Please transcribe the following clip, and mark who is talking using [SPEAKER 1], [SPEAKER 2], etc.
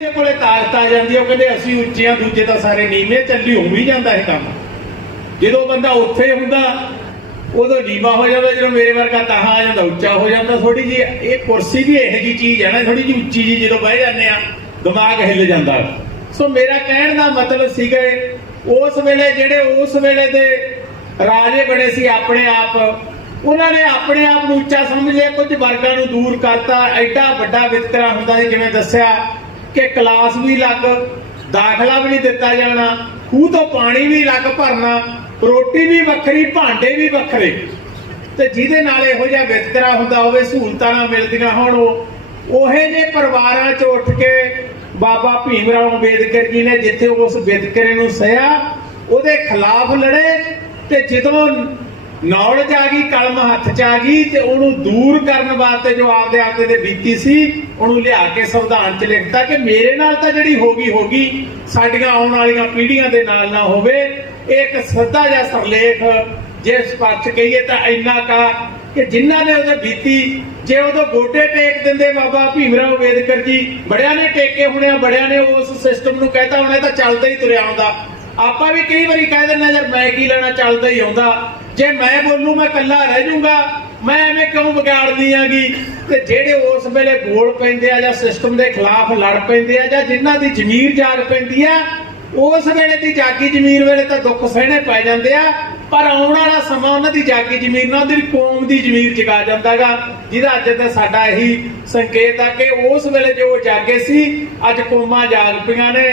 [SPEAKER 1] ਦੇ ਕੋਲੇ ਤਾਕਤ ਆ ਜਾਂਦੀ ਹੈ ਉਹ ਕਹਿੰਦੇ ਅਸੀਂ ਉੱਚੇ ਆ ਦੂਜੇ ਤਾਂ ਸਾਰੇ ਨੀਵੇਂ, ਚੱਲੀ ਹੋ ਵੀ ਜਾਂਦਾ ਇਹ ਕੰਮ। ਜਦੋਂ ਬੰਦਾ ਉੱਥੇ ਹੁੰਦਾ, ਉਦੋਂ ਨੀਵਾ ਹੋ ਜਾਂਦਾ, ਜਦੋਂ ਮੇਰੇ ਵਰਗਾ ਤਾਹਾਂ ਆ ਜਾਂਦਾ, ਉੱਚਾ ਹੋ ਜਾਂਦਾ। ਥੋੜੀ ਜੀ ਇਹ ਕੁਰਸੀ ਵੀ ਇਹੋ ਜੀ ਚੀਜ਼ ਹੈ ਨਾ ਥੋੜੀ ਜੀ ਉੱਚੀ ਜੀ ਜਦੋਂ ਬਹਿ ਜਾਂਦੇ ਆ, ਦਿਮਾਗ ਹਿੱਲ ਜਾਂਦਾ। ਸੋ ਮੇਰਾ ਕਹਿਣ ਦਾ ਮਤਲਬ ਸੀਗਾ ਉਸ ਵੇਲੇ ਜਿਹੜੇ ਉਸ ਵੇਲੇ ਦੇ ਰਾਜੇ ਬਣੇ ਸੀ ਆਪਣੇ ਆਪ, ਉਹਨਾਂ ਨੇ ਆਪਣੇ ਆਪ ਨੂੰ ਉੱਚਾ ਸਮਝ ਲਿਆ, ਕੁਝ ਵਰਗਾਂ ਨੂੰ ਦੂਰ ਕਰਤਾ। ਐਡਾ ਵੱਡਾ ਵਿਤਕਰਾ ਹੁੰਦਾ ਸੀ, ਜਿਵੇਂ ਦੱਸਿਆ ਕਿ ਕਲਾਸ ਵੀ ਲੱਗ, ਦਾਖਲਾ ਵੀ ਨਹੀਂ ਦਿੱਤਾ ਜਾਣਾ, ਖੂਹ ਤੋਂ ਪਾਣੀ ਵੀ ਲੱਗ ਭਰਨਾ, ਰੋਟੀ ਵੀ ਵੱਖਰੀ, ਭਾਂਡੇ ਵੀ ਵੱਖਰੇ। ਤੇ ਜਿਹਦੇ ਨਾਲ ਇਹੋ ਜਿਹਾ ਵਿਤਕਰਾ ਹੁੰਦਾ ਹੋਵੇ ਸਹੂਲਤਾਂ ਨਾ ਮਿਲਦੀਆਂ ਹੋਣ ਉਹ। ਉਹੇ ਜੇ ਪਰਿਵਾਰਾਂ 'ਚ ਉੱਠ ਕੇ ਬਾਬਾ ਭੀਮ ਰਾਓ ਅੰਬੇਦਕਰ ਜੀ ਨੇ ਜਿੱਥੇ ਉਸ ਵਿਤਕਰੇ ਨੂੰ ਸਹਿਆ, ਉਹਦੇ ਖਿਲਾਫ ਲੜੇ, ਤੇ ਜਦੋਂ ਨੌਲੇਜ ਆ ਗਈ, ਕਲਮ ਹੱਥ 'ਚ ਆ ਗਈ ਤੇ ਉਹਨੂੰ ਦੂਰ ਕਰਨ ਵਾਸਤੇ ਜੋ ਆਪਦੇ ਆਪਦੇ ਦੇ ਬੀਤੀ ਸੀ, ਉਹਨੂੰ ਲਿਆ ਕੇ ਸੰਵਿਧਾਨ 'ਚ ਲਿਖਤਾ ਕਿ ਮੇਰੇ ਨਾਲ ਤਾਂ ਜਿਹੜੀ ਹੋ ਗਈ ਸਾਡੀਆਂ ਆਉਣ ਵਾਲੀਆਂ ਪੀੜ੍ਹੀਆਂ ਦੇ ਨਾਲ ਨਾ ਹੋਵੇ। ਇੱਕ ਸਿੱਧਾ ਜਿਹਾ ਸਰਲੇਖ ਜੇ ਸਪੱਚ ਕਹੀਏ ਤਾਂ ਇੰਨਾ ਕਾ ਕਿ ਜਿਨ੍ਹਾਂ ਨੇ ਉਹਦੇ ਬੀਤੀ, ਜੇ ਉਦੋਂ ਗੋਡੇ ਟੇਕ ਦਿੰਦੇ ਬਾਬਾ ਭੀਮ ਰਾਓ ਅੰਬੇਦਕਰ ਜੀ, ਬੜਿਆਂ ਨੇ ਟੇਕੇ ਹੋਣੇ ਬੜਿਆਂ ਨੇ ਉਸ ਸਿਸਟਮ ਨੂੰ ਕਹਿਤਾ ਹੋਣਾ ਤਾਂ ਚੱਲਦਾ ਹੀ ਤੁਰਿਆ ਆਉਂਦਾ। ਆਪਾਂ ਵੀ ਕਈ ਵਾਰੀ ਕਹਿ ਦਿੰਦੇ ਯਾਰ ਮੈਂ ਕੀ ਲੈਣਾ, ਚੱਲਦਾ ਹੀ ਆਉਂਦਾ। ਜੇ ਮੈਂ ਬੋਲੂ, ਮੈਂ ਇਕੱਲਾ ਰਹਿ ਜਾਊਂਗਾ। ਮੈਂ ਐਵੇਂ ਕਿਉਂ ਵਿਗਾੜਨੀ ਆਗੀ ਤੇ ਜਿਹੜੇ ਉਸ ਵੇਲੇ ਬੋਲ ਪੈਂਦੇ ਆ ਜਾਂ ਸਿਸਟਮ ਦੇ ਖਿਲਾਫ ਲੜ ਪੈਂਦੇ ਆ ਜਾਂ ਜਿਨ੍ਹਾਂ ਦੀ ਜ਼ਮੀਰ ਜਾਗ ਪੈਂਦੀ ਆ, ਉਸ ਵੇਲੇ ਦੀ ਜਾਗੀ ਜ਼ਮੀਰ ਵੇਲੇ ਤਾਂ ਦੁੱਖ ਸਹਿਣੇ ਪੈ ਜਾਂਦੇ ਆ, ਪਰ ਆਉਣ ਵਾਲਾ ਸਮਾਂ ਉਹਨਾਂ ਦੀ ਜਾਗੀ ਜ਼ਮੀਰ ਨਾਲ ਉਹਦੀ ਕੌਮ ਦੀ ਜ਼ਮੀਰ ਜਗਾ ਜਾਂਦਾਗਾ ਜਿਹਦਾ ਅੱਜ ਤੇ ਸਾਡਾ ਇਹੀ ਸੰਕੇਤ ਆ ਕਿ ਉਸ ਵੇਲੇ ਜੋ ਜਾਗੇ ਸੀ, ਅੱਜ ਕੌਮਾਂ ਜਾਗ ਪਈਆਂ ਨੇ।